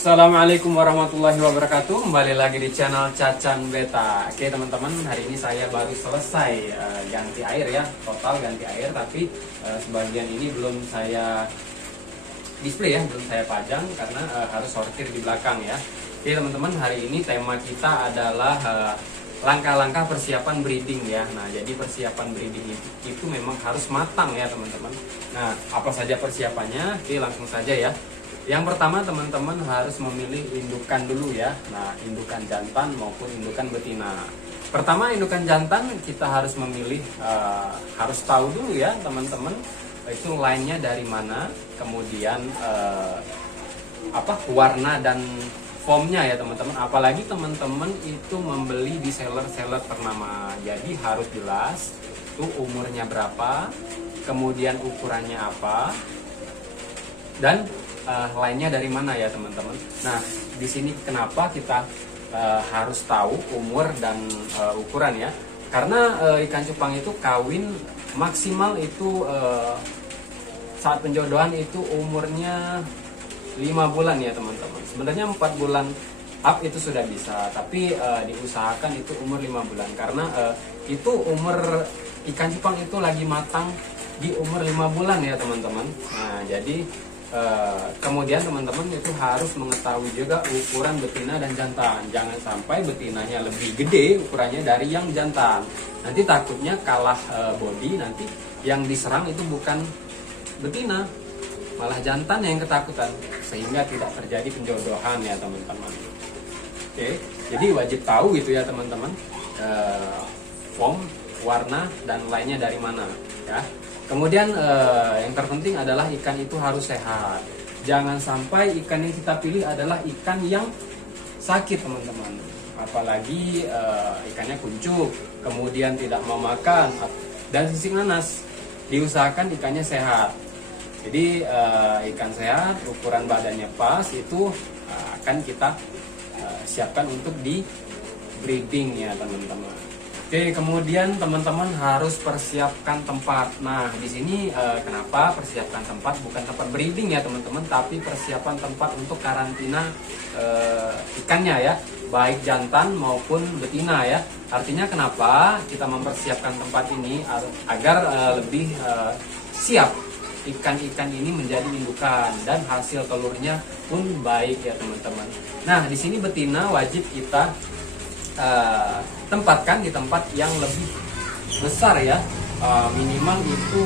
Assalamualaikum warahmatullahi wabarakatuh. Kembali lagi di channel Cacang Beta. Oke teman-teman, hari ini saya baru selesai ganti air ya, total ganti air. Tapi sebagian ini belum saya display ya, belum saya pajang karena harus sortir di belakang ya. Oke teman-teman, hari ini tema kita adalah langkah-langkah persiapan breeding ya. Nah, jadi persiapan breeding itu memang harus matang ya teman-teman. Nah, apa saja persiapannya? Oke, langsung saja ya. Yang pertama teman-teman harus memilih indukan dulu ya. Nah, indukan jantan maupun indukan betina. Pertama, indukan jantan kita harus memilih, harus tahu dulu ya teman-teman, itu lainnya dari mana, kemudian warna dan formnya ya teman-teman. Apalagi teman-teman itu membeli di seller-seller ternama, jadi harus jelas itu umurnya berapa, kemudian ukurannya apa, dan lainnya dari mana ya teman-teman. Nah, di sini kenapa kita harus tahu umur dan ukuran ya? Karena ikan cupang itu kawin maksimal itu saat penjodohan itu umurnya 5 bulan ya teman-teman. Sebenarnya 4 bulan up itu sudah bisa, tapi diusahakan itu umur 5 bulan karena itu umur ikan cupang itu lagi matang di umur 5 bulan ya teman-teman. Nah, jadi kemudian teman-teman itu harus mengetahui juga ukuran betina dan jantan. Jangan sampai betinanya lebih gede ukurannya dari yang jantan. Nanti takutnya kalah body, nanti yang diserang itu bukan betina, malah jantan yang ketakutan, sehingga tidak terjadi penjodohan ya teman-teman. Oke, jadi wajib tahu gitu ya teman-teman, form, warna dan lainnya dari mana ya. Kemudian yang terpenting adalah ikan itu harus sehat. Jangan sampai ikan yang kita pilih adalah ikan yang sakit teman-teman. Apalagi ikannya kuncup, kemudian tidak mau makan dan sisik nanas. Diusahakan ikannya sehat. Jadi ikan sehat, ukuran badannya pas, itu akan kita siapkan untuk di breeding ya teman-teman. Oke, kemudian teman-teman harus persiapkan tempat. Nah, di sini kenapa persiapkan tempat, bukan tempat breeding ya teman-teman, tapi persiapan tempat untuk karantina ikannya ya, baik jantan maupun betina ya. Artinya kenapa kita mempersiapkan tempat ini agar lebih siap ikan-ikan ini menjadi indukan dan hasil telurnya pun baik ya teman-teman. Nah, di sini betina wajib kita tempatkan di tempat yang lebih besar ya, minimal itu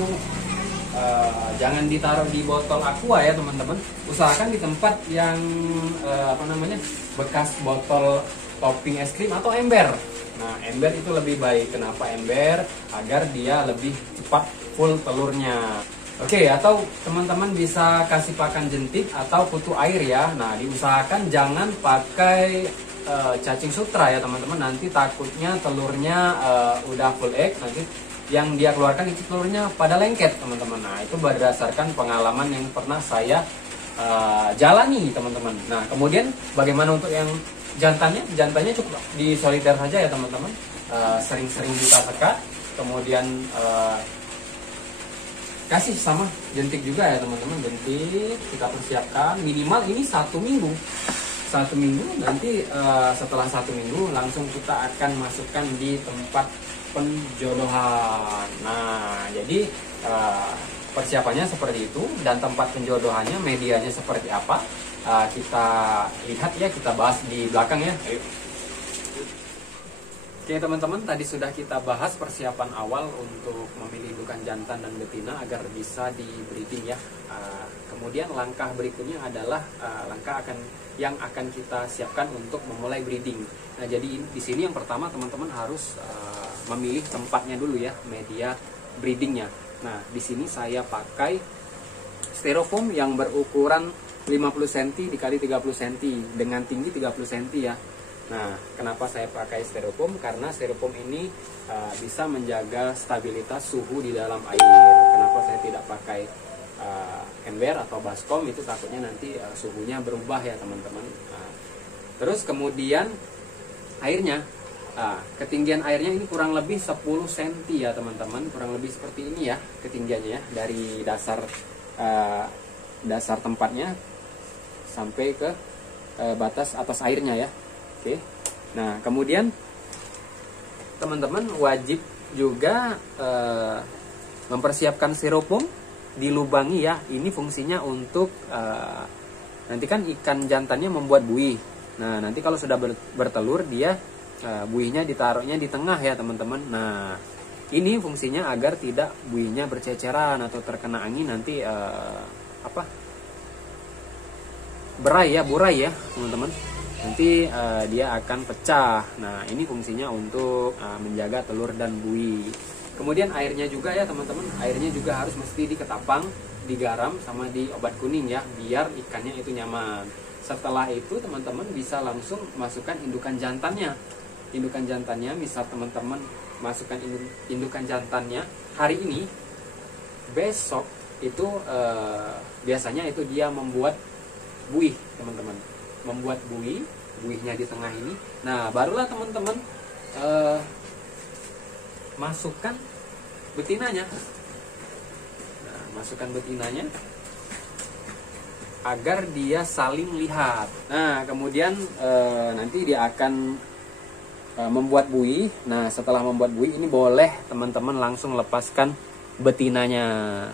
jangan ditaruh di botol aqua ya teman-teman. Usahakan di tempat yang bekas botol topping es krim atau ember. Nah, ember itu lebih baik. Kenapa ember? Agar dia lebih cepat full telurnya. Oke, atau teman-teman bisa kasih pakan jentik atau kutu air ya. Nah, diusahakan jangan pakai cacing sutra ya teman-teman, nanti takutnya telurnya udah full egg, nanti yang dia keluarkan itu telurnya pada lengket teman-teman. Nah, itu berdasarkan pengalaman yang pernah saya jalani teman-teman. Nah, kemudian bagaimana untuk yang jantannya? Jantannya cukup di soliter saja ya teman-teman, sering-sering kita sekat, kemudian kasih sama jentik juga ya teman-teman. Jentik kita persiapkan minimal ini 1 minggu. 1 minggu, nanti setelah 1 minggu langsung kita akan masukkan di tempat penjodohan. Nah, jadi persiapannya seperti itu, dan tempat penjodohannya, medianya seperti apa, kita lihat ya, kita bahas di belakang ya. Ayo. Oke teman-teman, tadi sudah kita bahas persiapan awal untuk memilih indukan jantan dan betina agar bisa di breeding ya. Kemudian langkah berikutnya adalah langkah yang akan kita siapkan untuk memulai breeding. Nah, jadi di sini yang pertama teman-teman harus memilih tempatnya dulu ya, media breedingnya. Nah, di sini saya pakai styrofoam yang berukuran 50 cm dikali 30 cm dengan tinggi 30 cm ya. Nah, kenapa saya pakai styrofoam? Karena styrofoam ini bisa menjaga stabilitas suhu di dalam air. Kenapa saya tidak pakai ember atau baskom? Itu takutnya nanti suhunya berubah ya teman-teman. Terus kemudian airnya, ketinggian airnya ini kurang lebih 10 cm ya teman-teman, kurang lebih seperti ini ya ketinggiannya ya, dari dasar tempatnya sampai ke batas atas airnya ya. Oke. Nah, kemudian teman-teman wajib juga mempersiapkan styrofoam, dilubangi ya. Ini fungsinya untuk nanti kan ikan jantannya membuat buih. Nah, nanti kalau sudah bertelur dia buihnya ditaruhnya di tengah ya teman-teman. Nah, ini fungsinya agar tidak buihnya berceceran atau terkena angin nanti burai ya teman-teman. Nanti dia akan pecah. Nah, ini fungsinya untuk menjaga telur dan buih. Kemudian airnya juga ya teman-teman, airnya juga harus mesti diketapang, digaram sama di obat kuning ya, biar ikannya itu nyaman. Setelah itu teman-teman bisa langsung masukkan indukan jantannya. Indukan jantannya, misal teman-teman masukkan indukan jantannya hari ini, besok itu biasanya itu dia membuat buih teman-teman, membuat buihnya di tengah ini. Nah, barulah teman-teman masukkan betinanya. Nah, masukkan betinanya agar dia saling lihat. Nah, kemudian nanti dia akan membuat buih. Nah, setelah membuat buih ini boleh teman-teman langsung lepaskan betinanya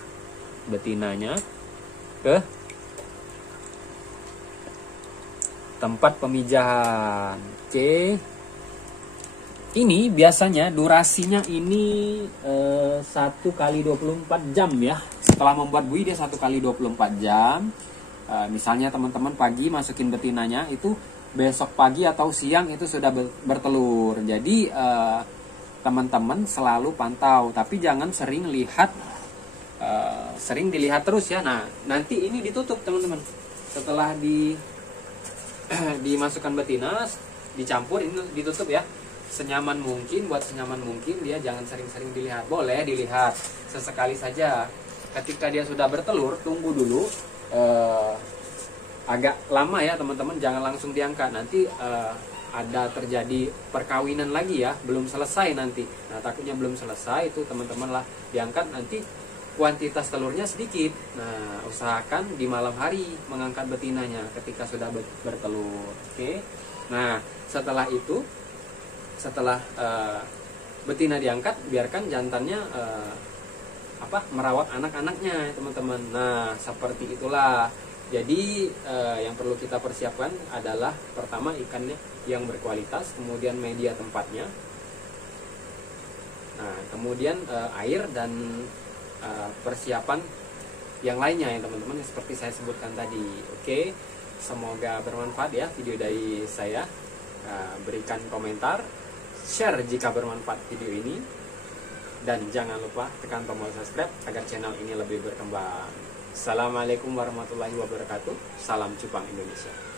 ke tempat pemijahan. Oke. Ini biasanya durasinya ini 1 kali 24 jam ya. Setelah membuat buih dia 1 kali 24 jam. Misalnya teman-teman pagi masukin betinanya, itu besok pagi atau siang itu sudah bertelur. Jadi teman-teman selalu pantau, tapi jangan sering dilihat terus ya. Nah, nanti ini ditutup teman-teman. Setelah dimasukkan betina, dicampur, ini ditutup ya. Senyaman mungkin, buat senyaman mungkin dia jangan sering-sering dilihat. Boleh dilihat sesekali saja. Ketika dia sudah bertelur, tunggu dulu agak lama ya teman-teman, jangan langsung diangkat. Nanti ada terjadi perkawinan lagi ya, belum selesai nanti. Nah, takutnya belum selesai itu teman-teman lah diangkat, nanti kuantitas telurnya sedikit. Nah, usahakan di malam hari mengangkat betinanya ketika sudah bertelur. Oke. Nah, setelah itu, setelah betina diangkat, biarkan jantannya merawat anak-anaknya teman-teman. Nah, seperti itulah. Jadi yang perlu kita persiapkan adalah pertama ikannya yang berkualitas, kemudian media tempatnya, nah kemudian air dan persiapan yang lainnya ya teman-teman, seperti saya sebutkan tadi. Oke, semoga bermanfaat ya video dari saya. Berikan komentar, share jika bermanfaat video ini, dan jangan lupa tekan tombol subscribe agar channel ini lebih berkembang. Assalamualaikum warahmatullahi wabarakatuh. Salam Cupang Indonesia.